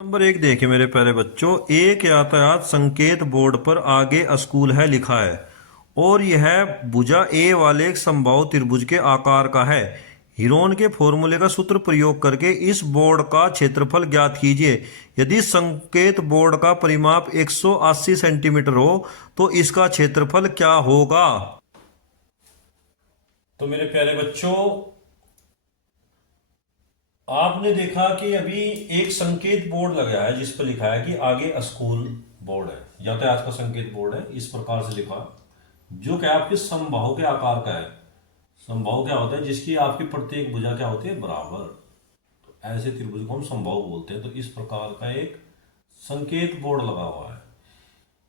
Number एक देखिए मेरे प्यारे बच्चों। एक यातायात संकेत बोर्ड पर आगे स्कूल है लिखा है और यह भुजा ए वाले एक समबाहु त्रिभुज के आकार का है। हीरोन के फॉर्मूले का सूत्र प्रयोग करके इस बोर्ड का क्षेत्रफल ज्ञात कीजिए। यदि संकेत बोर्ड का परिमाप 180 सेंटीमीटर हो तो इसका क्षेत्रफल क्या होगा। तो मेरे प्यारे बच्चों, आपने देखा कि अभी एक संकेत बोर्ड लगा है जिस पर लिखा है कि आगे स्कूल बोर्ड है, यातायात का संकेत बोर्ड है। इस प्रकार से लिखा जो कि आपके समबाहु के आकार का है। समबाहु क्या होता है? जिसकी आपकी प्रत्येक भुजा क्या होती है? बराबर। तो ऐसे त्रिभुज को हम समबाहु बोलते हैं। तो इस प्रकार का एक संकेत बोर्ड लगा हुआ है,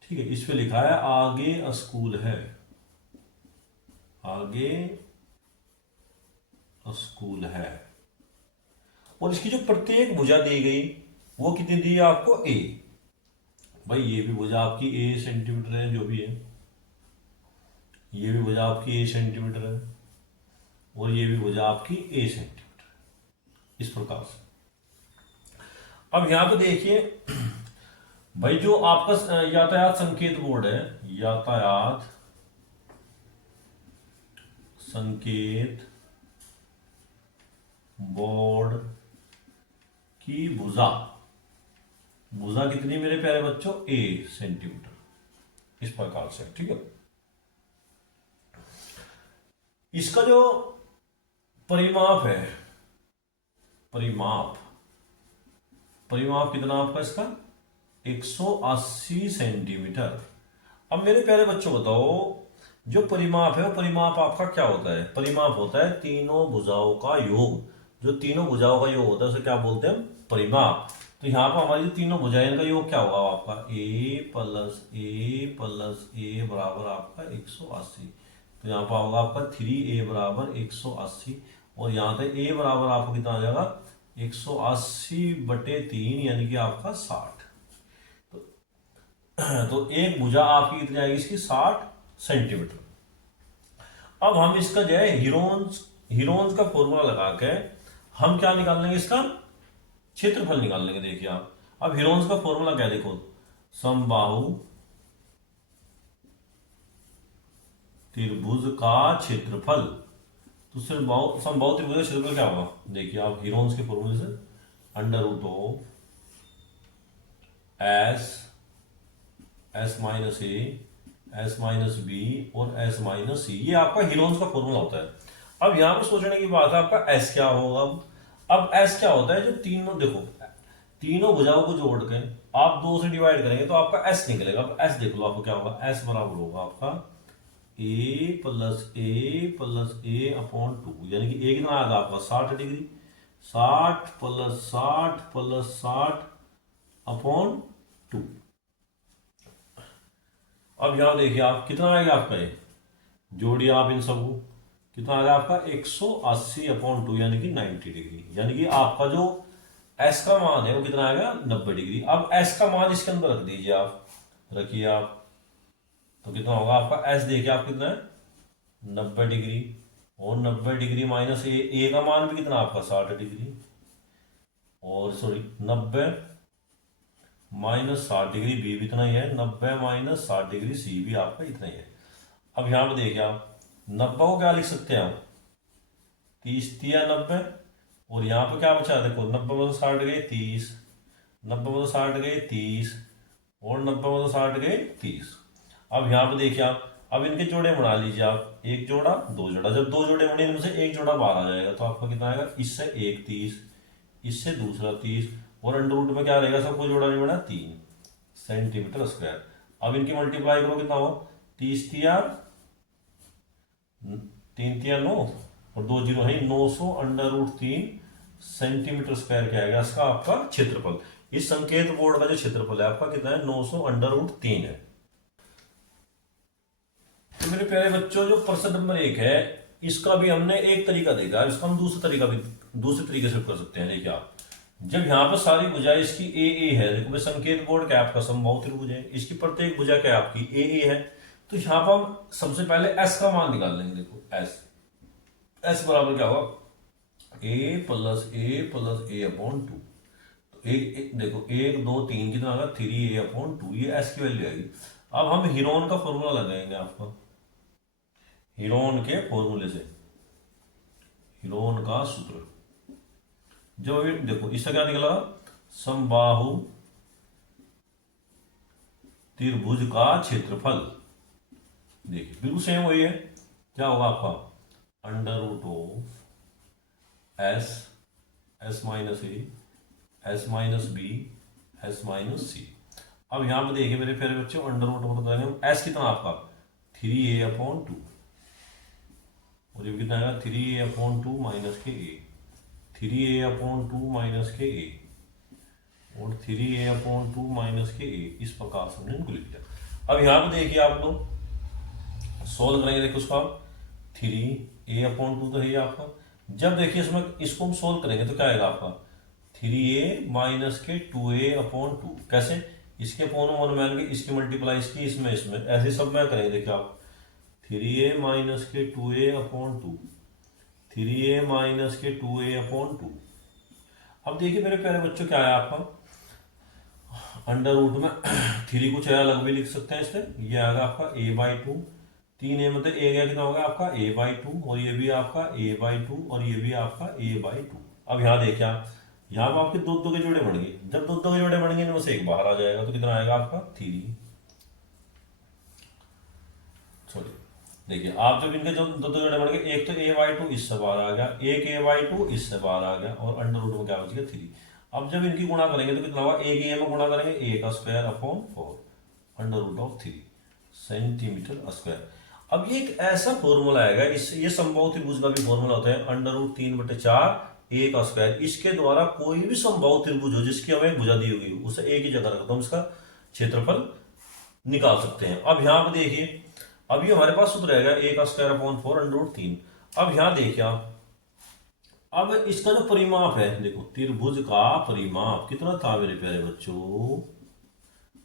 ठीक है। इस पे लिखा है आगे स्कूल है, आगे स्कूल है। और इसकी जो प्रत्येक भुजा दी गई वो कितनी दी है आपको? ए। भाई ये भी भुजा आपकी ए सेंटीमीटर है, जो भी है ये भी भुजा आपकी ए सेंटीमीटर है और ये भी भुजा आपकी ए सेंटीमीटर है। इस प्रकार से अब यहां पे देखिए भाई, जो आपका यातायात संकेत बोर्ड है, यातायात संकेत बोर्ड की भुजा, भुजा कितनी मेरे प्यारे बच्चों? ए सेंटीमीटर। इस प्रकार से, ठीक है। इसका जो परिमाप है, परिमाप परिमाप कितना आपका इसका? 180 सेंटीमीटर। अब मेरे प्यारे बच्चों बताओ, जो परिमाप है वो परिमाप आपका क्या होता है? परिमाप होता है तीनों भुजाओं का योग। जो तीनों भुजाओं का योग होता है उसे क्या बोलते हैं? परिमाप। तो यहाँ पर हमारी जो तीनों भुजाएं इनका योग क्या होगा आपका? ए प्लस ए बराबर आपका 180। तो यहाँ पर होगा आपका 3a बराबर 180 और यहाँ पे a बराबर आपको कितना आ जाएगा? 180/3 यानी कि आपका 60। तो एक भुजा आपकी कितनी आएगी इसकी? 60 सेंटीमीटर। अब हम इसका जो है हीरोन्स का फॉर्मूला लगा के हम क्या निकाल लेंगे? इसका क्षेत्रफल निकाल लेंगे। देखिए आप, अब हीरोन्स का फॉर्मूला क्या देखो, समबाहु त्रिभुज का क्षेत्रफल। तो समबाहु त्रिभुज का क्षेत्रफल क्या होगा? देखिए आप हीरोन्स के फॉर्मूले से √ऑफ S minus A, S minus B और एस माइनस सी, ये आपका हीरोन्स का फॉर्मूला होता है। अब यहां पर सोचने की बात है आपका एस क्या होगा। अब एस क्या होता है? जो तीनों देखो, तीनों भुजाओं को जोड़ के आप 2 से डिवाइड करेंगे तो आपका एस निकलेगा। अब एस देख लो आपको क्या होगा? एस बराबर होगा आपका a+a+a/2, यानी कि ए कितना आएगा आपका? 60 डिग्री। 60 + 60 + 60/2। अब यहां देखिए आप कितना आएगा आपका? ये जोड़िए आप इन सबको, कितना आएगा आपका? 180/2 यानी कि 90 डिग्री। यानी कि आपका जो एस का मान है वो कितना आएगा? 90 डिग्री। अब एस का मान इसके अंदर रख दीजिए आप, रखिए आप, तो कितना होगा आपका? एस देखिए आप कितना है? 90 डिग्री। और 90 डिग्री माइनस ए का मान भी कितना आपका? 60 डिग्री। और सॉरी 90 माइनस 60 डिग्री बी भी इतना ही है। 90 माइनस 60 डिग्री सी भी आपका इतना ही है। अब यहां पर देखिए आप 90 को क्या लिख सकते हैं आप? 30×3 = 90। और यहाँ पे क्या बचा? देखो 90 - 60 गए 30, 90 - 60 गए 30 और 90 - 60 गए 30। अब यहाँ पे देखिए आप, अब इनके जोड़े बना लीजिए आप, एक जोड़ा दो जोड़ा। जब दो जोड़े बने इनमें से एक जोड़ा बाहर आ जाएगा तो आपका कितना आएगा? इससे एक 30, इससे दूसरा 30 और अंडर रूट में क्या रहेगा? सबको जोड़ा नहीं बना 3 सेंटीमीटर स्क्वायर। अब इनकी मल्टीप्लाई करो, कितना हो? 30×3=9 और 2 जीरो है 900 √3 सेंटीमीटर स्क्वायर क्या आएगा इसका आपका क्षेत्रफल। इस संकेत बोर्ड का जो क्षेत्रफल है आपका कितना है? 900 √3 है। तो मेरे प्यारे बच्चों, जो प्रश्न नंबर 1 है इसका भी हमने एक तरीका देखा है, इसका हम दूसरे तरीके से कर सकते हैं। देखिए आप, जब यहाँ पर सारी भुजाएं इसकी ए है, देखो भाई संकेत बोर्ड क्या है आपका? समबाहु त्रिभुज है, इसकी प्रत्येक भुजा क्या है आपकी? ए है। तो यहाँ पर हम सबसे पहले एस का मान निकाल लेंगे। देखो एस बराबर क्या होगा? a + a + a/2। देखो 1 2 3 कितना आएगा 3a/2, ये एस की वैल्यू आएगी। अब हम हीरोन का फॉर्मूला लगाएंगे आपको, हीरोन के फॉर्मूले से, हीरोन का सूत्र जो देखो इसका क्या निकला, समबाहु त्रिभुज का क्षेत्रफल। देखिए बिल्कुल सेम वही है, क्या होगा आपका under root of S, S minus A, S minus B, S minus C. अब यहां पे देखिए मेरे प्यारे बच्चों, अंडर रूट बताएंगे हम, एस कितना आपका 3a/2, और ये कितना आएगा 3a/2 माइनस के ए, 3a/2 माइनस के ए, और 3a/2 माइनस के ए, इस प्रकार से हमने इनको लिख दिया। अब यहाँ पे देखिए आप लोग सोल्व करेंगे, देखिए उसका 3a/2 तो है ये आपका। जब देखिए इसमें इसको हम सोल्व करेंगे तो क्या आएगा आपका 3a माइनस के 2a/2, कैसे, इसके अपोन 1 मान के इसकी मल्टीप्लाई इसकी इसमें इसमें ऐसे सब में करेंगे। देखिए आप 3a माइनस के 2a/2, 3a माइनस के 2a/2। अब देखिए मेरे प्यारे बच्चों क्या है आपका अंडर रूट में 3 को चाहे अलग भी लिख सकते हैं इससे, ये आएगा आपका a/2, 3a मतलब a गया कितना होगा आपका a/2, और ये भी आपका a/2, और ये भी आपका a/2। अब यहाँ देखिए आप, यहाँ पर आपके दो दो के जोड़े बन गए, जब दो दो के जोड़े बन गए इनमें से एक बाहर आ जाएगा तो कितना आएगा आपका 3। सॉरी देखिए आप जब इनके जो दो दो जोड़े बन गए, एक तो a/2 इससे बाहर आ गया, एक a/2 इससे बाहर आ गया, और अंडर रूट में क्या बच गया 3। अब जब इनकी गुणा करेंगे तो कितना होगा, एक a में गुणा करेंगे a² under root of 3 centimetre square. अब ये एक ऐसा फॉर्मूला आएगा, इस ये समबाहु त्रिभुज का भी फॉर्मूला होता है, अंडर रूट 3/4 a का स्क्वायर। इसके द्वारा कोई भी समबाहु त्रिभुज हो जिसकी हमें भुजा दी होगी उसे एक ही जगह रखता हूं, इसका क्षेत्रफल निकाल सकते हैं। अब यहाँ पे देखिए, अब ये हमारे पास सूत्र रहेगा a² अंडर रूट 3। अब यहाँ देखिए आप, अब इसका जो परिमाप है, देखो त्रिभुज का परिमाप कितना था मेरे प्यारे बच्चों,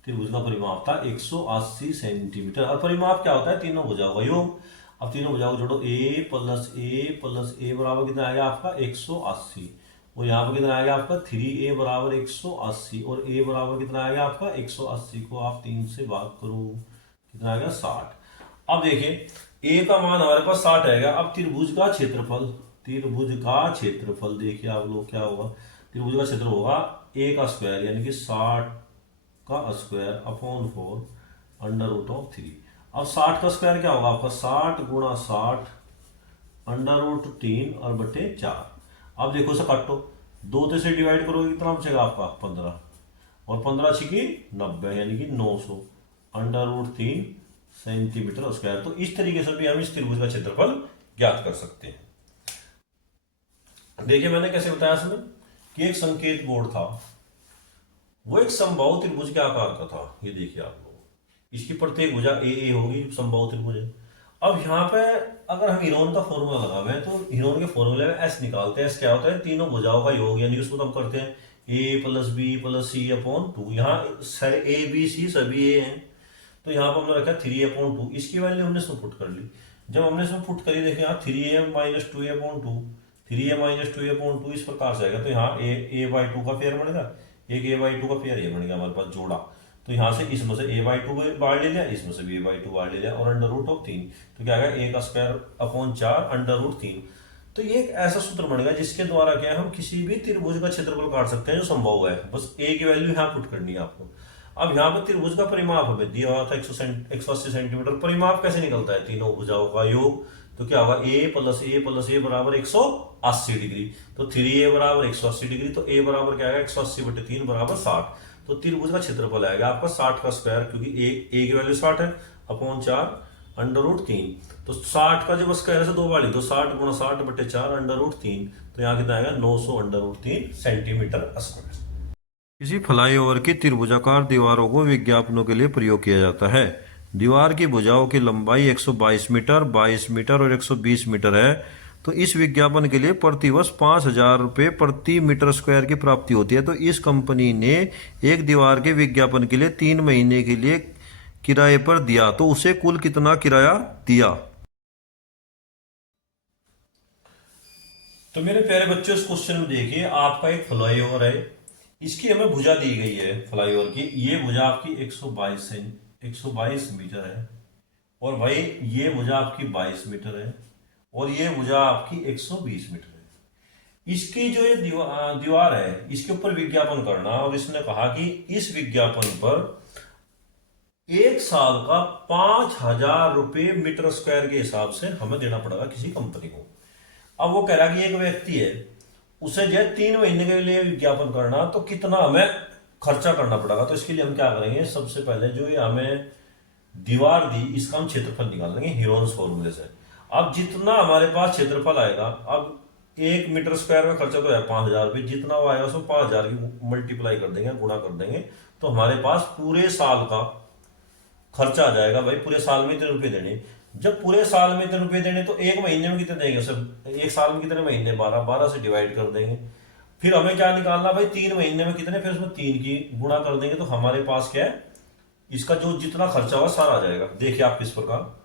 त्रिभुज का परिमाप था 180 सेंटीमीटर। और परिमाप क्या होता है, तीनों भुजाओं का योग। अब तीनों भुजाओं को जोड़ो, a प्लस ए प्लस ए बराबर कितना आएगा आपका 180, और यहाँ पर कितना आएगा आपका 3a बराबर 180, और a बराबर कितना आएगा आपका 180 को आप 3 से भाग करो, कितना आएगा 60। अब देखिए a का मान हमारे पास 60 आएगा। अब त्रिभुज का क्षेत्रफल, त्रिभुज का क्षेत्रफल देखिए आप लोग क्या होगा, त्रिभुज का क्षेत्र होगा a का स्क्वायर यानी कि 60 का square upon 4 under root of 3। अब 60 का स्क्वायर क्या होगा आपका 60 गुणा 60 अंडर रूट 3 और बटे 4। अब देखो इसे काटो, 2 से डिवाइड करोगे कितना बचेगा आपका 15, और 15 छिकी 90 यानी कि 900 अंडर रूट 3 सेंटीमीटर स्क्वायर। तो इस तरीके से भी हम इस त्रिभुज का क्षेत्रफल ज्ञात कर सकते हैं। देखिए मैंने कैसे बताया इसमें कि एक संकेत बोर्ड था, वो एक समबाहु त्रिभुज के आकार का था। ये देखिए आप लोग, इसकी प्रत्येक भुजा ए होगी, समबाहु त्रिभुज है। अब यहाँ पे अगर हम हीरोन का फॉर्मूला लगावे तो हीरोन के फॉर्मूले में एस निकालते हैं। एस क्या होता है, तीनों भुजाओं का योग, यानी उसको हम करते हैं a plus B plus C upon 2। यहाँ ए बी सी सभी ए हैं, तो यहाँ पर हमने रखा 3/2। इसकी वैल्यू हमने इसमें पुट कर ली। जब हमने इसमें पुट करी, देखिए यहाँ 3a minus 2a/2, 3a minus 2a/2 इस प्रकार से आएगा। तो यहाँ a/2 का पेयर बनेगा, एक a/2 का पेयर ये बन गया हमारे पास जोड़ा। तो यहाँ से इसमें से a/2 बाहर ले लिया, इसमें से भी a/2 बाहर ले लिया, और अंडर रूट ऑफ 3, तो क्या आएगा a का स्क्वायर अपॉन 4 अंडर रूट 3। तो ये एक ऐसा सूत्र बनेगा जिसके द्वारा क्या हम किसी भी त्रिभुज का क्षेत्रफल काट सकते हैं जो संभव है। बस a की वैल्यू यहाँ पुट करनी है आपको। अब यहाँ पर त्रिभुज का परिमाप हमें दिया हुआ था 180 सेंटीमीटर। परिमाप कैसे निकलता है, तीनों भुजाओं का योग। तो क्या होगा a प्लस ए बराबर 180 डिग्री। तो 3a बराबर 180 डिग्री, तो a बराबर क्या आएगा 180/3 बराबर 60। तो त्रिभुज का क्षेत्रफल आएगा आपका 60 का स्क्वायर, क्योंकि a की वैल्यू 60 है, अपॉन 4 अंडर रूट 3। तो 60 का जब स्क्वायर से 2 बार लिख दो, 60 गुणा 60/4 अंडर रूट 3, तो यहाँ कितना आएगा 900 अंडर रूट 3 सेंटीमीटर स्क्वायर। किसी फ्लाईओवर की त्रिभुजाकार दीवारों को विज्ञापनों के लिए प्रयोग किया जाता है। दीवार की भुजाओं की लंबाई 122 मीटर, 22 मीटर और 120 मीटर है। तो इस विज्ञापन के लिए प्रतिवर्ष 5,000 रुपये प्रति मीटर स्क्वायर की प्राप्ति होती है। तो इस कंपनी ने एक दीवार के विज्ञापन के लिए 3 महीने के लिए किराए पर दिया, तो उसे कुल कितना किराया दिया। तो मेरे प्यारे बच्चों, इस क्वेश्चन में देखिए आपका एक फ्लाईओवर है, इसकी हमें भुजा दी गई है फ्लाईओवर की, ये भुजा आपकी 122 मीटर है, और भाई ये भुजा आपकी 22 मीटर है, और ये भुजा आपकी 120 मीटर है। इसकी जो ये दीवार है, इसके ऊपर विज्ञापन करना, और इसने कहा कि इस विज्ञापन पर एक साल का 5,000 रुपये मीटर स्क्वायर के हिसाब से हमें देना पड़ेगा किसी कंपनी को। अब वो कह रहा कि एक व्यक्ति है, उसे जो है 3 महीने के लिए विज्ञापन करना, तो कितना हमें खर्चा करना पड़ेगा। तो इसके लिए हम क्या करेंगे, सबसे पहले जो ये हमें दीवार दी, इसका हम क्षेत्रफल निकाल लेंगे हीरोन्स फॉर्मूले से। अब जितना हमारे पास क्षेत्रफल आएगा, अब 1 मीटर स्क्वायर का खर्चा तो है 5,000 रुपये, जितना वो आएगा उसको 5,000 की मल्टीप्लाई कर देंगे, गुणा कर देंगे, तो हमारे पास पूरे साल का खर्चा आ जाएगा। भाई पूरे साल में इतने रुपए देने, जब पूरे साल में इतने रुपए देने तो एक महीने में कितने देंगे सब, एक साल में कितने महीने, 12, 12 से डिवाइड कर देंगे। फिर हमें क्या निकालना भाई, 3 महीने में कितने, फिर उसमें 3 की गुणा कर देंगे, तो हमारे पास क्या है, इसका जो जितना खर्चा हुआ सारा आ जाएगा। देखिए आप किस प्रकार,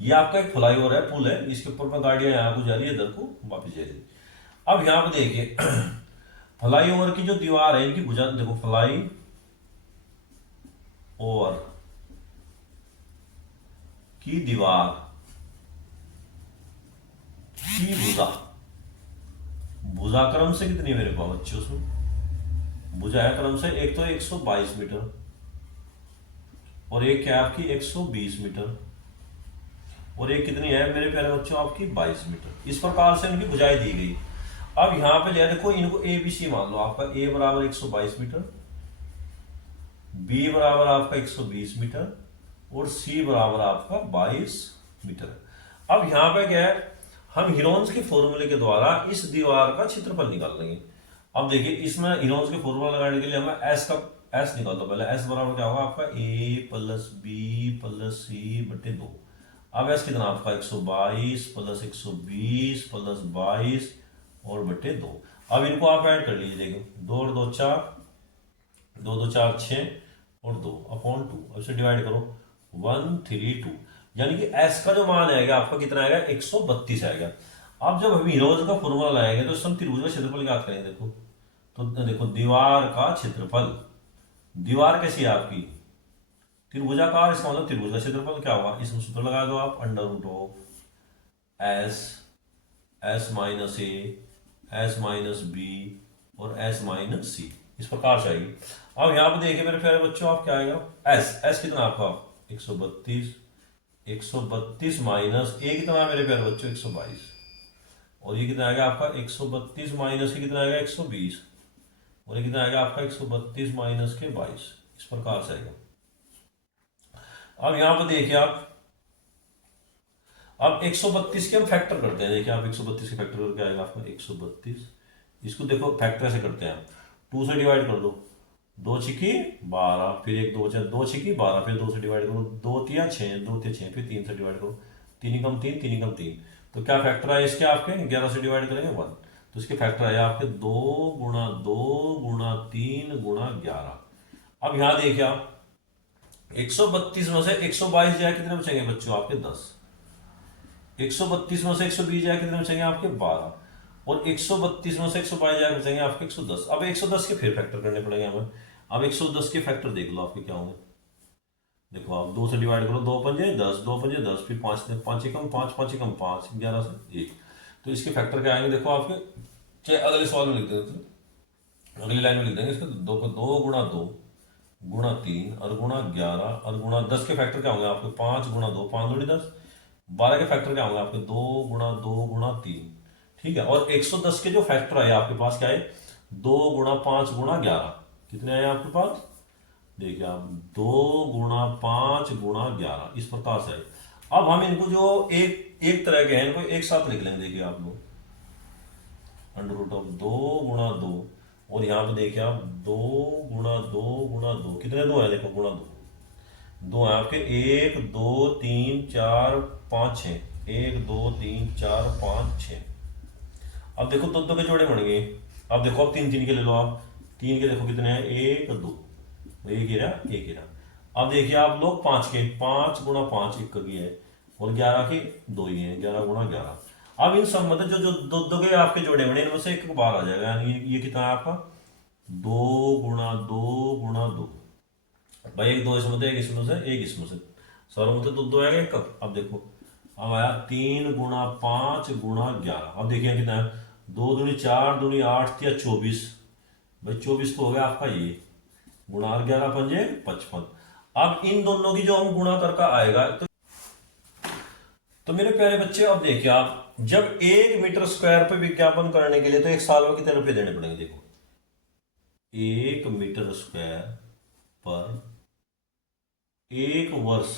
ये आपका एक फ्लाईओवर है, पुल है, इसके ऊपर में गाड़ियां यहाँ को जा रही है, इधर को वापिस जा रही है। अब यहाँ पे देखिए फ्लाईओवर की जो दीवार है, इनकी भुजा देखो, फ्लाई ओवर की दीवार की भुजा, भुजा क्रम से कितनी है मेरे पास बच्चों, उसमें भुजा है क्रम से, एक तो 122 मीटर, और एक क्या है आपकी 120 मीटर, और एक कितनी है मेरे प्यारे बच्चों आपकी 22 मीटर। इस प्रकार से इनकी भुजाएं दी गई। अब यहां पे देखो, इनको ए बी सी मान लो, आपका ए बराबर 122 मीटर, बी बराबर आपका 120 मीटर, और सी बराबर आपका 22 मीटर। अब यहां पे क्या है, हम हीरोन्स के फॉर्मूले के द्वारा इस दीवार का क्षेत्रफल निकाल लेंगे। अब देखिए, इसमें हीरोन्स के फॉर्मूला लगाने के लिए हमें एस निकाल दो पहले। एस बराबर क्या होगा आपका, ए प्लस बी प्लस सी बटे 2। अब एस कितना आपका 122 प्लस 120 प्लस 22 और बटे 2। अब इनको आप ऐड कर लीजिए, देखो 2 और 2 4, 2 2 4 6 और 2 अपॉन 2, अब इसे डिवाइड करो 132, यानी कि एस का जो मान आएगा आपका कितना आएगा, 132 आएगा। अब जब हम हीरोज का फॉर्मूला लाएंगे तो हम त्रिभुज का क्षेत्रफल याद करेंगे। देखो तो देखो, दीवार का क्षेत्रफल, दीवार कैसी है आपकी त्रिभुजाकार, इसका मतलब त्रिभुज का क्षेत्रफल क्या होगा, इसमें सूत्र लगा दो आप, under root of S minus A, S minus B और एस माइनस सी, इस प्रकार से आएगी। अब यहाँ पे देखिए मेरे प्यारे बच्चों, आप क्या आएगा, एस कितना आपका 132 माइनस ए कितना है मेरे प्यारे बच्चों 122, और ये कितना आएगा आपका 132 माइनस ये कितना आएगा 120, और ये कितना आएगा आपका 132 माइनस के 22, इस प्रकार से आएगा। अब यहां पर देखिए आप, अब 132 के हम फैक्टर करते हैं। देखिए आप 132 के फैक्टर करके आएगा आपका 132, इसको देखो फैक्टर से करते हैं, 2 से डिवाइड कर दो, 2 छिकी 12, फिर 1 2 2 छिकी 12, फिर 2 से डिवाइड करो, 2 तिया 6, 2 तिया 6, फिर 3 से डिवाइड करो, 3 कम 3, 3 कम 3, तो क्या फैक्टर आए इसके आपके, 11 से डिवाइड करेंगे 1, तो इसके फैक्टर आए आपके 2 गुणा 2 गुणा 3 गुणा 11। अब यहां देखिए आप 132 में से 122 जाए कितने बचेंगे बच्चों आपके 10, 132 में से 120 जाए कितने बचेंगे आपके 12, और 132 में से 122 जाए बचेंगे आपके 110। अब 110 के फिर फैक्टर करने पड़ेंगे हमें। अब 110 के फैक्टर देख लो आपके क्या होंगे, देखो आप 2 से डिवाइड करो, 2 पंजे 10, 2 पंजे 10, फिर 5 5 कम 5, 5 कम 5, 11 से 1, तो इसके फैक्टर क्या आएंगे देखो आपके, चाहे अगले सवाल में लिख देते, अगली लाइन में लिख देंगे इसको, 2 गुणा 2 गुणा 3 और गुणा 11 और गुणा 10 के फैक्टर क्या होंगे आपके, 5 गुणा 2 5 दूनी 10, 12 के फैक्टर क्या होंगे आपके 2 गुणा 2 गुणा 3, ठीक है। और 110 के जो फैक्टर आए आपके पास क्या है, 2 गुणा 5 गुणा 11, कितने आए आपके पास, देखिए आप 2 गुणा 5 गुणा 11, इस प्रकार से। अब हम इनको जो एक तरह के हैं, इनको एक साथ लिख लेंगे। देखिए आप लोग अंडर रूट ऑफ 2 गुणा 2, और यहाँ पे देखिए आप 2 गुणा 2 गुणा 2, कितने 2 है देखो, गुणा 2 है आपके, 1 2 3 4 5 6, 1 2 3 4 5 6। अब देखो 2 2 के जोड़े बन गए। अब देखो, अब 3 3 के ले लो आप, 3 के देखो कितने हैं, 1 2, एक गिरा एक गिरा। अब देखिए आप लोग 5 के, 5 गुणा 5 1 की है, और 11 के 2 ही है, 11 गुणा 11। अब इन सब मतलब जो जो 2 2 के आपके जोड़े बने, इनमें से एक बार आ जाएगा, यानी ये कितना है आपका 2 × 2 × 2। भाई एक दो इसमें से, एक इसमें से, एक इसमें से, सर में तो दो दो आएगा एक कप। अब देखो, अब आया 3 × 5 × 11। अब देखिए कितना है, 2 दूनी 4, 2 दूनी 8 या 24। भाई 24 तो हो गया आपका ये, गुणा और 11×5 = 55। अब इन दोनों की जो हम गुणा करके आएगा तो मेरे प्यारे बच्चे अब देखिए आप, जब 1 मीटर स्क्वायर पे विज्ञापन करने के लिए तो एक साल में कितने रुपए देने पड़ेंगे। देखो 1 मीटर स्क्वायर पर 1 वर्ष,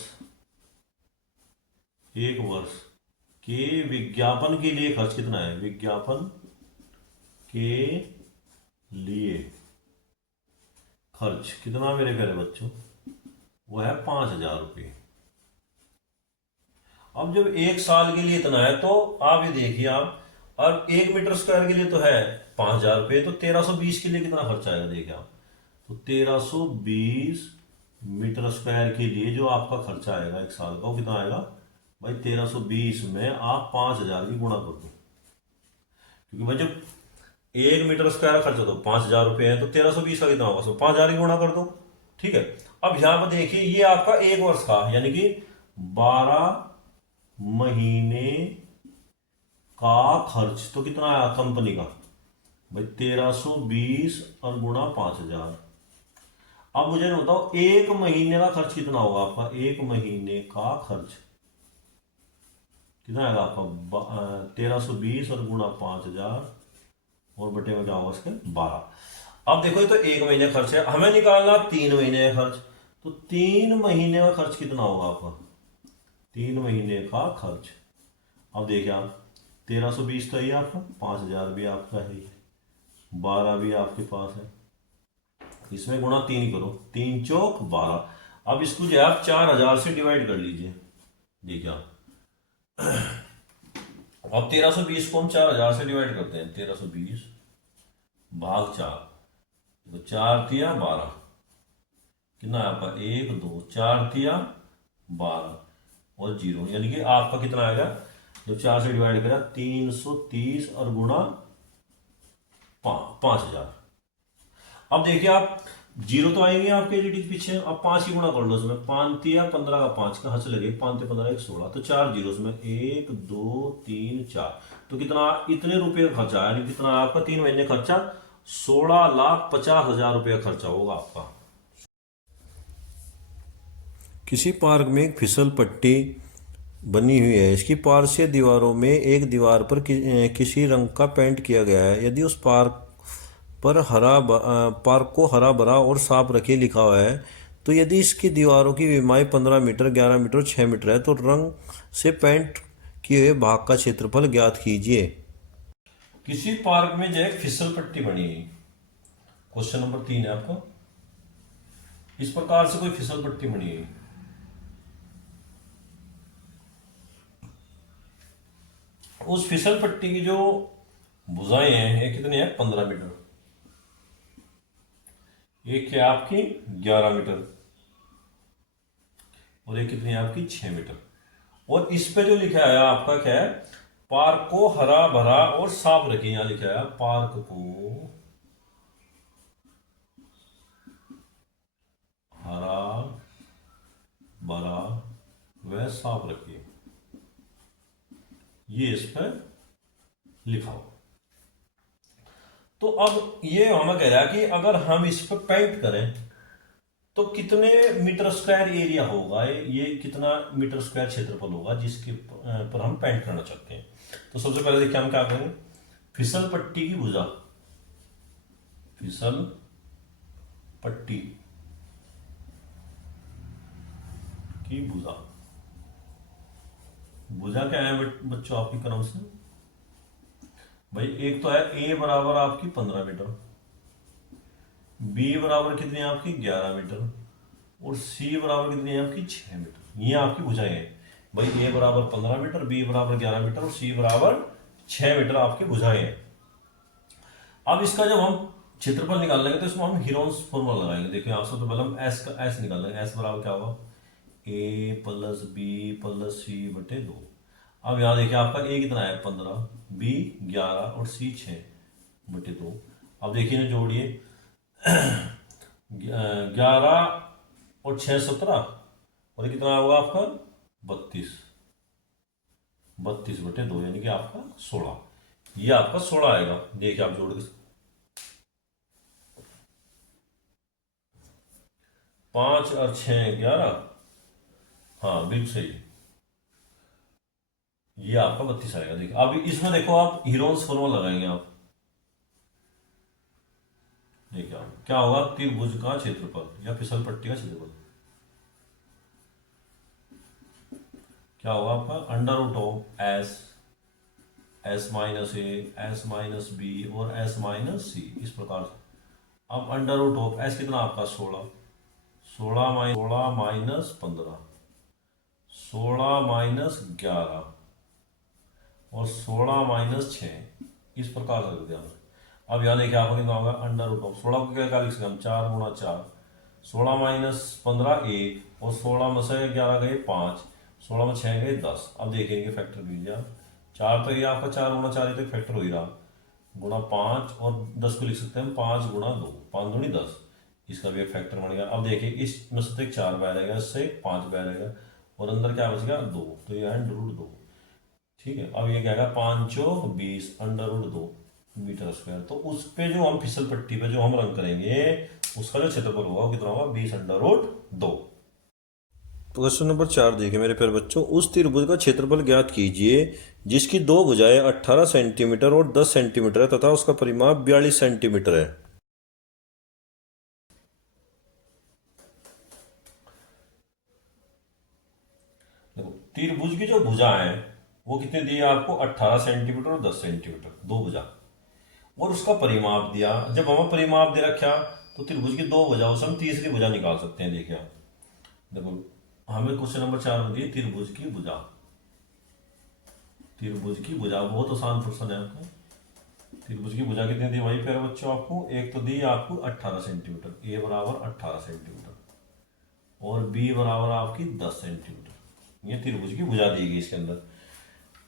1 वर्ष के विज्ञापन के लिए खर्च कितना है, विज्ञापन के लिए खर्च कितना मेरे प्यारे बच्चों, वो है 5,000 रुपये। अब जब एक साल के लिए इतना है तो आप ये देखिए आप, और 1 मीटर स्क्वायर के लिए तो है 5,000 रुपये, तो 1320 के लिए कितना खर्चा आएगा देखिए आप। तो 1320 मीटर स्क्वायर के लिए जो आपका खर्चा आएगा एक साल का, वो कितना आएगा भाई, 1320 में आप 5,000 की गुणा कर दो, क्योंकि भाई जब 1 मीटर स्क्वायर का खर्चा तो 5,000 रुपये है, तो 1320 का कितना होगा, सो 5,000 की गुणा कर दो। ठीक है, अब यहां पर देखिए ये आपका 1 वर्ष का, यानी कि 12 महीने का खर्च, तो कितना आया कंपनी का भाई 1320 और गुणा 5,000। अब मुझे बताओ 1 महीने का खर्च कितना होगा आपका, 1 महीने का खर्च कितना आएगा आपका, 1320 और गुणा 5,000 और बटे में क्या होगा इसके 12। अब देखो ये तो 1 महीने खर्च है, हमें निकालना 3 महीने का खर्च। तो 3 महीने का खर्च कितना होगा आपका, 3 महीने का खर्च। अब देखिए आप, 1320 तो है आपका, 5,000 भी आपका है, 12 भी आपके पास है, इसमें गुणा 3 ही करो, 3 × 4 = 12। अब इसको जो है आप 4,000 से डिवाइड कर लीजिए। देखिए आप, अब 1320 को हम 4,000 से डिवाइड करते हैं, 1320/4, तो 4×3 = 12, कितना है आपका 1 2 4×3 = 12 और 0, यानी कि आपका कितना आएगा, जो 4 से डिवाइड करा 330 और गुणा 5,000। अब देखिए आप, जीरो तो आएंगे आपके एलईडी के पीछे, अब 5 की गुणा कर लो उसमें, 5×3 = 15 का 5 कहाँ से लगे, 5×3 = 15 = 16, तो 4 जीरो उसमें, 1 2 3 4, तो कितना इतने रुपये खर्चा, यानी कितना आपका 3 महीने खर्चा 16,50,000 रुपये खर्चा होगा आपका। किसी पार्क में एक फिसल पट्टी बनी हुई है, इसकी पार्श्व दीवारों में एक दीवार पर किसी रंग का पेंट किया गया है। यदि उस पार्क पर पार्क को हरा भरा और साफ रखे लिखा हुआ है, तो यदि इसकी दीवारों की लंबाई 15 मीटर, 11 मीटर, 6 मीटर है, तो रंग से पेंट किए हुए भाग का क्षेत्रफल ज्ञात कीजिए। किसी पार्क में जो एक फिसल पट्टी बनी है, क्वेश्चन नंबर 3 है आपका, इस प्रकार से कोई फिसल पट्टी बनी है, उस फिसल पट्टी की जो भुजाएं हैं ये कितनी है, 15 मीटर, एक है आपकी 11 मीटर और एक कितनी है आपकी 6 मीटर। और इस पे जो लिखा है आपका क्या है, पार्क को हरा भरा और साफ रखें, यहां लिखा है पार्क को हरा भरा व साफ रखिए, ये इस पर लिखा हो। तो अब ये हमें कह रहा है कि अगर हम इस पर पेंट करें तो कितने मीटर स्क्वायर एरिया होगा, ये कितना मीटर स्क्वायर क्षेत्रफल होगा जिसके पर हम पेंट करना चाहते हैं। तो सबसे पहले देखिए हम क्या करेंगे, फिसल पट्टी की भुजा, फिसल पट्टी की भुजा, भुजा क्या है बच्चों आपकी क्रम से, भाई एक तो है ए बराबर आपकी 15 मीटर, बी बराबर कितनी है आपकी 11 मीटर, और सी बराबर कितनी है आपकी 6 मीटर। ये आपकी भुजाएं हैं भाई, ए बराबर 15 मीटर, बी बराबर 11 मीटर और सी बराबर 6 मीटर आपकी भुजाएं हैं। अब इसका जब हम क्षेत्रफल निकाल लेंगे तो इसमें हम हीरोन्स फॉर्मूला लगाएंगे। देखिए आप सबसे पहले हम एस का एस निकाल लेंगे, एस बराबर क्या होगा, ए प्लस बी प्लस सी बटे 2। अब यहाँ देखिए आपका ए कितना है 15, बी 11 और सी 6 बटे 2। अब देखिए ना जोड़िए, 11 और 6 17, और ये कितना होगा आपका 32, 32/2 यानी कि आपका 16। ये आपका 16 आएगा। देखिए आप जोड़ के 5 और 6 11, हाँ बिल्कुल सही। ये आपका 32 आएगा। देखिए अब इसमें देखो आप हीरोन्स फॉर्मूला लगाएंगे आप। देखिए आप क्या होगा, त्रिभुज का क्षेत्रफल या फिसल पट्टी का क्षेत्रफल क्या होगा आपका, under root of S, S minus A, S minus B और एस माइनस सी, इस प्रकार से। अब अंडर रूट ऑफ एस कितना आपका 16, 16 माइनस 15, 16 - 11 और 16 - 6, इस प्रकार से कर दिया हमने। अब यहाँ देखिए आपका कितना होगा, अंडर रूट ऑफ 16 को क्या लिख सकते हैं हम, 4 × 4, 16 - 15 1, और 16 में से 11 गए 5, 16 में 6 गए 10। अब देखेंगे फैक्टर कीजिए आप, 4 तो ये आपका 4 × 4 ही तो फैक्टर हो ही रहा, गुणा 5, और 10 को लिख सकते हैं हम 5 × 2, 5 दूनी 10, इसका भी एक फैक्टर बन गया। अब देखिए इसमें से 4 बाहर रहेगा, इससे 5 बाहर रहेगा, और अंदर क्या बच गया 2, तो ये है √2। ठीक है, अब ये क्या है, 5 × 20 √2 मीटर स्क्वायर। तो उस पे जो हम फिसल पट्टी पे जो हम रन करेंगे, उसका जो क्षेत्रफल होगा वो कितना होगा, 20√2। क्वेश्चन नंबर 4 देखिए मेरे प्यारे बच्चों, उस त्रिभुज का क्षेत्रफल ज्ञात कीजिए जिसकी दो भुजाएं 18 सेंटीमीटर और 10 सेंटीमीटर है तथा उसका परिमाप 42 सेंटीमीटर है। देखो त्रिभुज की जो भुजा है वो कितनी दी है आपको, 18 सेंटीमीटर और 10 सेंटीमीटर, दो भुजा, और उसका परिमाप दिया। जब हमें परिमाप दे रखा तो त्रिभुज की दो भुजाओं से हम तीसरी भुजा निकाल सकते हैं। देखिए आप, देखो हमें क्वेश्चन नंबर 4 में दी त्रिभुज की भुजा, त्रिभुज की भुजा बहुत आसान प्रश्न है आपका। त्रिभुज की भुजा कितनी दी वही प्यारे बच्चों आपको, एक तो दी आपको 18 सेंटीमीटर, ए बराबर 18 सेंटीमीटर, और बी बराबर आपकी 10 सेंटीमीटर। ये त्रिभुज की भुजा दी गई इसके अंदर।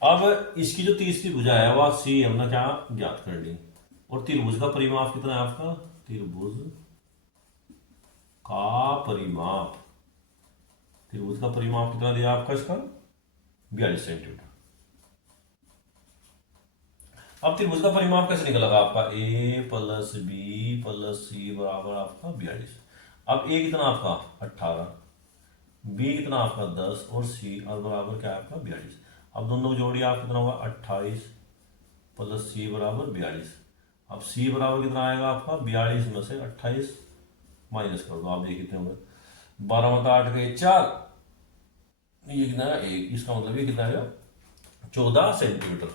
अब इसकी जो तीसरी भुजा है वह सी हमने क्या ज्ञात कर ली, और त्रिभुज का परिमाप कितना है आपका, त्रिभुज का परिमाप, त्रिभुज का परिमाप कितना दिया आपका इसका, 42 सेंटीमीटर। अब त्रिभुज का परिमाप कैसे निकलेगा आपका, a + b + c बराबर आपका 42। अब a कितना आपका 18, b कितना आपका 10, और c और बराबर क्या है आपका 42। अब दोनों जोड़िए आप, कितना होगा 28 + c बराबर 42। अब c बराबर कितना आएगा आपका, 42 में से 28 माइनस कर दो, आप देखिए कितने होंगे, 12 में 8 गए 4, ये कितना है 1, इसका मतलब ये कितना है 14 सेंटीमीटर।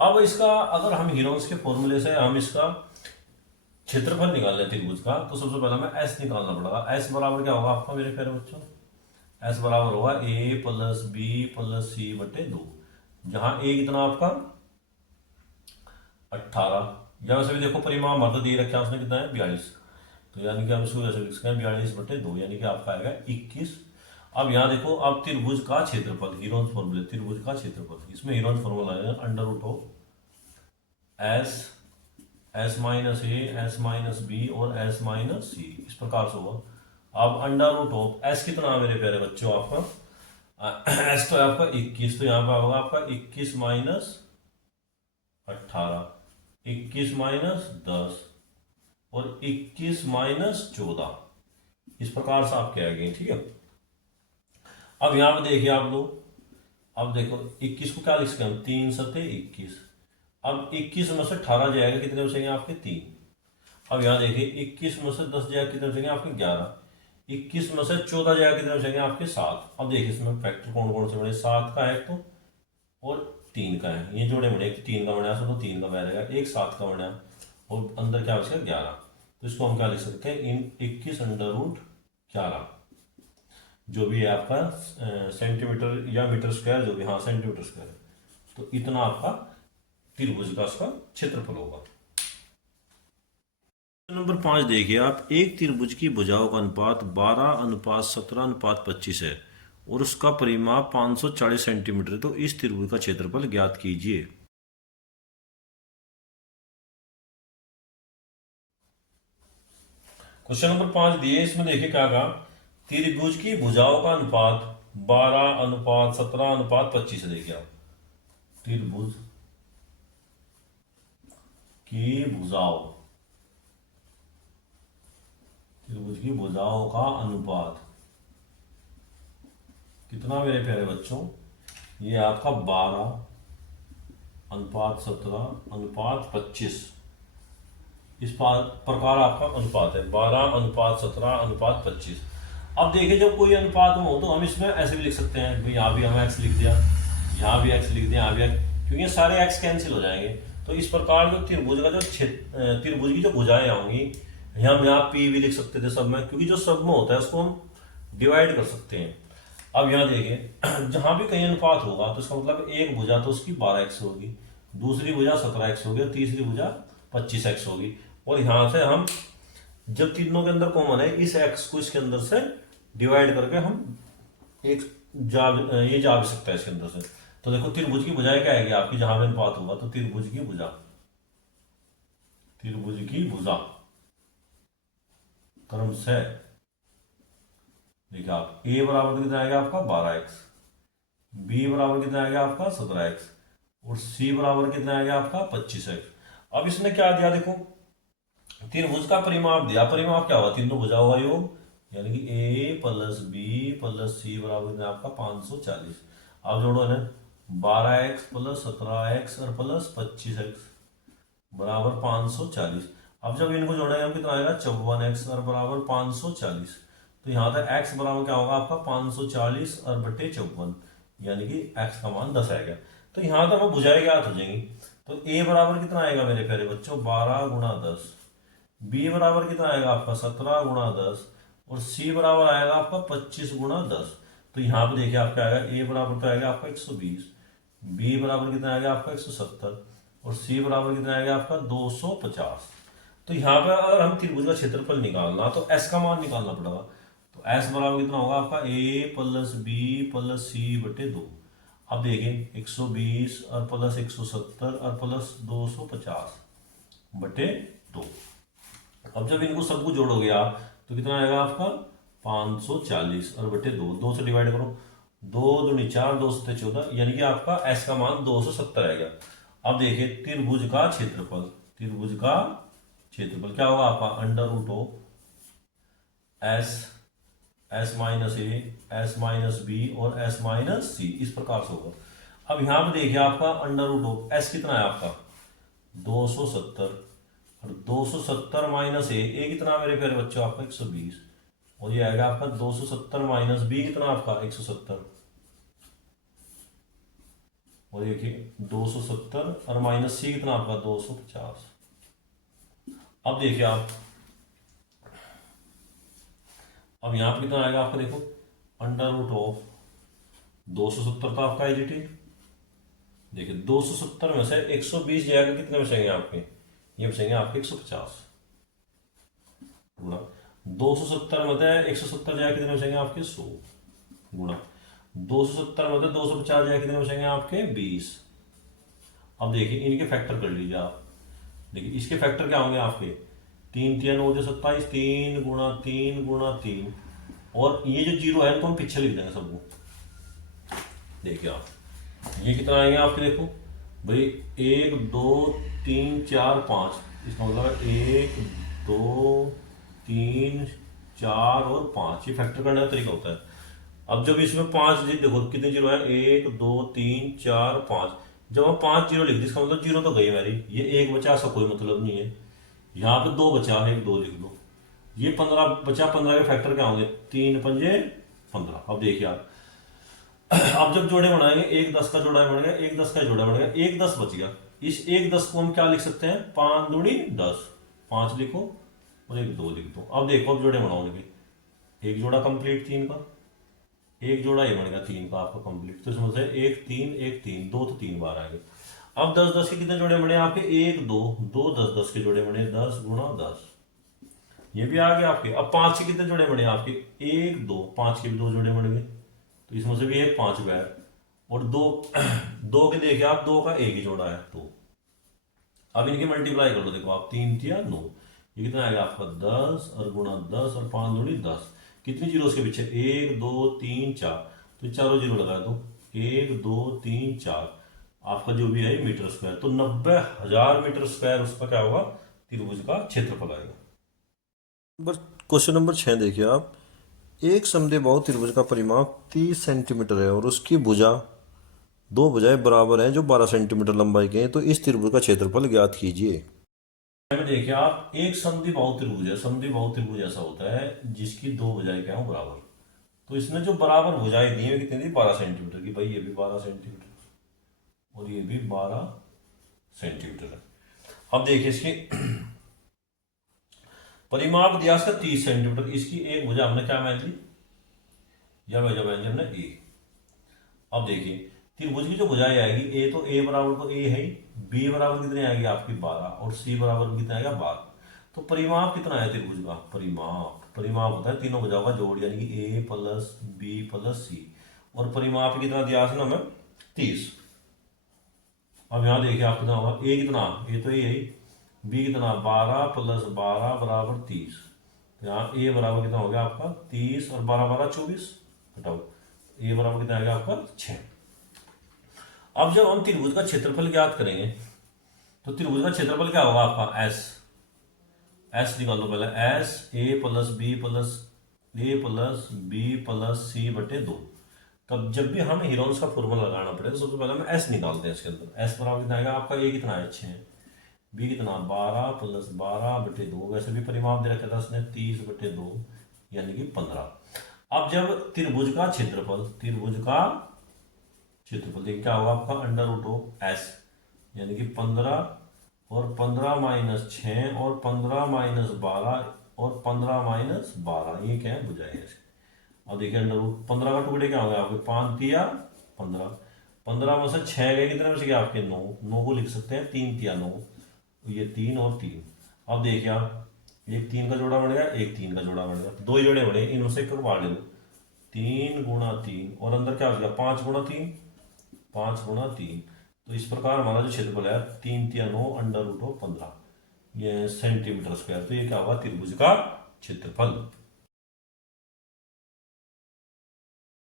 अब इसका अगर हम हीरोन्स के फॉर्मूले से हम इसका क्षेत्रफल निकाल लेते त्रिभुज का, तो सबसे पहले हमें एस निकालना पड़ेगा। एस बराबर क्या होगा आपका मेरे प्यारे बच्चों, एस बराबर होगा a + b + c/2, जहां a कितना आपका 18, यहाँ से भी देखो परिमाण मर्द दिए रखे उसने कितना है 42, तो यानी कि हम इसको जैसे लिख सकते हैं 42/2, यानी कि आपका आएगा 21। अब यहाँ देखो, अब त्रिभुज का क्षेत्रफल, हीरोन्स फॉर्मूले, त्रिभुज का क्षेत्रफल, इसमें हीरोन्स फॉर्मूला है √of S, S minus A, S minus B और एस माइनस सी, इस प्रकार से होगा। अब √of एस कितना है मेरे प्यारे बच्चों आपका, एस तो है आपका 21, तो यहाँ पर होगा आपका 21 - 18, 21 - 10 और 21 - 14, इस प्रकार से आपके आएंगे। ठीक है, अब यहां पर देखिए आप लोग, अब देखो 21 को क्या लिख सकते हैं हम, 3 × 7 = 21। अब 21 में से 18 जाएगा, कितने बचेंगे आपके 3। अब यहाँ देखिए 21 में से 10 जाएगा, कितने बचेंगे आपके 11। 21 में से 14 जाएगा, कितने बचेंगे आपके 7। अब देखिए इसमें फैक्टर कौन कौन से बने, 7 का है तो, और 3 का है, ये जोड़े बने, एक 3 का बना तो 3 का रहेगा, एक 7 का बना, और अंदर क्या बचेगा 11। तो इसको हम क्या लिख सकते हैं, इन 21/11, जो भी है आपका सेंटीमीटर या मीटर स्क्वायर, जो भी, हाँ सेंटीमीटर स्क्वायर, तो इतना आपका त्रिभुज का उसका क्षेत्रफल होगा। नंबर 5 देखिए आप, एक त्रिभुज की भुजाओं का अनुपात 12:17:25 है और उसका परिमाप 540 सेंटीमीटर है, तो इस त्रिभुज का क्षेत्रफल ज्ञात कीजिए। क्वेश्चन नंबर 5 दिए, इसमें देखिए क्या कहा, त्रिभुज की भुजाओं का अनुपात 12:17:25 है। देखिए आप, त्रिभुज की भुजाओं त्रिभुज की भुजाओं का अनुपात कितना मेरे प्यारे बच्चों, ये आपका 12:17:25, इस प्रकार आपका अनुपात है, 12:17:25। अब देखिए जब कोई अनुपात में हो तो हम इसमें ऐसे भी लिख सकते हैं, भाई यहाँ भी हम एक्स लिख दिया, यहाँ भी एक्स लिख दिया, यहाँ भी एक्स, क्योंकि ये सारे एक्स कैंसिल हो जाएंगे। तो इस प्रकार जो त्रिभुज का जो त्रिभुज की जो भुजाएं होंगी, हम यहाँ पी भी लिख सकते थे सब में, क्योंकि जो सब में होता है उसको हम डिवाइड कर सकते हैं। अब यहाँ देखिए जहां भी कहीं अनुपात होगा तो इसका मतलब एक भुजा तो उसकी 12x होगी, दूसरी भुजा 17x होगी, और तीसरी भुजा 25x होगी। और यहाँ से हम जब तीनों के अंदर कॉमन है, इस x को इसके अंदर से डिवाइड करके हम एक ये जा भी सकता है इसके अंदर से। तो देखो त्रिभुज की भुजाएं क्या आएगी आपकी, जहां भी अनुपात होगा तो त्रिभुज की भुजा क्रम से, देखिए आप a बराबर कितना आएगा आपका 12x, b बराबर कितना आएगा आपका 17x, और c बराबर कितना आएगा आपका 25x। अब इसने क्या दिया, देखो त्रिभुज का परिमाप दिया, परिमाप क्या होगा, तीनों भुजाओं का योग, यानी कि a plus b plus c बराबर कितना आपका 540। अब जोड़ो ना, 12x प्लस 17x और प्लस 25x बराबर 540। अब जब इनको जोड़ेंगे हम कितना आएगा 54x और बराबर 540। तो यहाँ तक x बराबर क्या होगा आपका 540 और बटे 54, यानी कि x का मान 10 आएगा। तो यहाँ तक वो भुजाएं ज्ञात हो जाएंगी। तो a बराबर कितना आएगा मेरे प्यारे बच्चों 12 गुणा 10, b बराबर कितना आएगा आपका 17 गुणा 10, और c बराबर आएगा आपका 25 गुणा 10। तो यहाँ पे देखिए आपका आएगा a बराबर तो आएगा आपका 120, b बराबर कितना आएगा आपका 170, और c बराबर कितना आएगा आपका 250। तो यहाँ पर अगर हम त्रिभुज का क्षेत्रफल निकालना तो s का मान निकालना पड़ेगा। तो s बराबर कितना होगा आपका a plus B plus C बटे 2। अब देखिए 120 और प्लस 170 और प्लस 250 बटे 2। अब जब इनको सबको जोड़ोगे आप तो कितना आएगा आपका 540 और बटे 2, 2 से डिवाइड करो, 2 दूनी 4, 2 सत्ते 14, यानी कि आपका s का मान 270 आएगा। अब देखिए त्रिभुज का क्षेत्रफल क्या होगा आपका under root of S minus A, S minus B और एस माइनस सी, इस प्रकार से होगा। अब यहां पर देखिए आपका अंडर रूट ऑफ एस कितना है आपका 270, और 270 माइनस ए कितना मेरे प्यारे बच्चों आपका 120, और ये आएगा आपका 270 माइनस बी कितना आपका 170, और देखिए 270 और माइनस सी कितना आपका 250। अब देखिए आप, अब यहां पर कितना आएगा आपका, देखो अंडर रूट ऑफ 270 तो आपका एजिटी, देखिए 270 में से 120 जाएगा, कितने बचेंगे आपके, ये बचेंगे आपके 150 गुणा 270 में से 170 जाएगा, कितने बचेंगे आपके 100 गुणा 270 में से 250 जाएगा, कितने बचेंगे आपके 20। अब देखिए इनके फैक्टर कर लीजिए आप, देखिए इसके फैक्टर क्या होंगे आपके 3 3 9 27, 3 गुणा 3 गुणा 3, और ये जो जीरो है इनको हम पीछे लिख देंगे सबको। देखिए आप ये कितना आएंगे आपके, देखो भाई 1 2 3 4 5, इसका मतलब है 1 2 3 4 और 5, ये फैक्टर करने का तरीका होता है। अब जब इसमें 5 देखो कितने जीरो है 1 2 3 4 5, जब हम 5 जीरो लिख दी इसका मतलब जीरो तो गई मेरी, ये एक बचा, ऐसा कोई मतलब नहीं है। यहाँ पे 2 बचा है, 2 लिख दो, ये 15 बचा, 15 के फैक्टर क्या होंगे 3 पंजे 15। अब देखिए आप अब जब जोड़े बनाएंगे, 1 10 का जोड़ा बन गया, 1 10 का जोड़ा बन गया, 1 10 बच गया। इस 1 10 को हम क्या लिख सकते हैं 5 दूनी 10, 5 लिखो और 1 2 लिख दो। अब देखो अब जोड़े बनाओगे, एक जोड़ा कंप्लीट 3 का, एक जोड़ा ये बनेगा 3 का आपका कंप्लीट, तो इसमें से 1 3 1 3, 2 तो 3 बार आएंगे। अब 10 10 के कितने जोड़े बने आपके 1 2 2 10 10 के जोड़े बने 10 गुणा 10, ये भी आ गया आपके। अब 5 के कितने जोड़े बने आपके 1 2, 5 के भी 2 जोड़े बन गए, तो इसमें से भी 5 बैर, और 2 2 के देखिए आप 2 का एक ही जोड़ा है 2। अब इनकी मल्टीप्लाई कर लो, देखो आप 3 3 9, ये कितना आएगा आपका 10 और गुणा 10 और 5 दूनी 10। कितनी जीरो उसके पीछे 1 2 3 4, तो चारों जीरो लगा दो 1 2 3 4, आपका जो भी है मीटर स्क्वायर, तो 90,000 मीटर स्क्वायर उसका क्या होगा त्रिभुज का क्षेत्रफल आएगा। क्वेश्चन नंबर 6 देखिए आप। एक समद्विबाहु त्रिभुज का परिमाप 30 सेंटीमीटर है और उसकी भुजा दो भुजाएं बराबर हैं जो 12 सेंटीमीटर लंबाई के हैं, तो इस त्रिभुज का क्षेत्रफल ज्ञात कीजिए। में देखिए आप, एक समद्विबाहु त्रिभुज है। समद्विबाहु त्रिभुज ऐसा होता है जिसकी दो भुजाएं क्या हो बराबर। तो इसने जो बराबर भुजाएं दी है कितनी दी 12 सेंटीमीटर की, भाई ये भी 12 सेंटीमीटर और ये भी 12 सेंटीमीटर है। अब देखिए इसकी परिमाप दिया इसका 30 सेंटीमीटर, इसकी एक भुजा हमने क्या मान ली, या भुजा मान ली हमने ए। अब देखिए त्रिभुज की जो भुजाएं आएगी ए, तो ए बराबर तो ए है ही, बी बराबर कितनी आएगी आपकी 12 और सी बराबर कितना आएगा 12। तो परिमाप कितना है त्रिभुज का, परिमाप होता है तीनों भुजाओं का जोड़, यानी कि ए प्लस बी प्लस सी, और परिमाप कितना दिया है ना हमें 30। अब यहाँ देखिए आप कितना होगा, ए कितना, ए तो ए है, बी कितना 12 प्लस 12 बराबर 30। यहाँ ए बराबर कितना हो गया आपका 30 और 12 12 24, हटाओ ए बराबर कितना आएगा आपका 6। अब जब हम त्रिभुज का क्षेत्रफल ज्ञात करेंगे तो त्रिभुज का क्षेत्रफल क्या होगा आपका एस निकाल लो पहले, S A plus B plus C बटे 2। तब जब भी हमें हीरोन्स का फॉर्मूला लगाना पड़े तो सबसे पहले हम एस निकालते हैं इसके अंदर। एस बराबर कितना आएगा आपका, ए कितना है 6, बी कितना 12 प्लस 12 बटे 2, वैसे भी परिमाप दे रखा था उसने 30 बटे 2 यानी कि 15। अब जब त्रिभुज का क्षेत्रफल देखिए क्या होगा आपका अंडर रूट ऑफ एस, यानी कि 15 और 15 माइनस 6 और 15 माइनस 12 और 15 माइनस 12, ये क्या है भुजाएं है इसकी। अब देखिए अंडर रूट 15 का टुकड़े क्या हो गया आपके 5 तिया 15, 15 में से 6 गए कितने में से गया आपके 9, 9 को लिख सकते हैं 3 तिया 9, ये 3 और 3। अब देखिए आप, एक 3 का जोड़ा बन गया, एक 3 का जोड़ा बन गया, दो ही जोड़े बने, इनमें से एक को बाहर ले लो, 3 गुणा 3 और अंदर क्या हो गया 5 गुणा 3, 5 गुणा 3। तो इस प्रकार हमारा जो क्षेत्रफल है 3 तिया 9 अंडर रूट ऑफ 15 ये सेंटीमीटर स्क्वायर। तो ये क्या होगा त्रिभुज का क्षेत्रफल।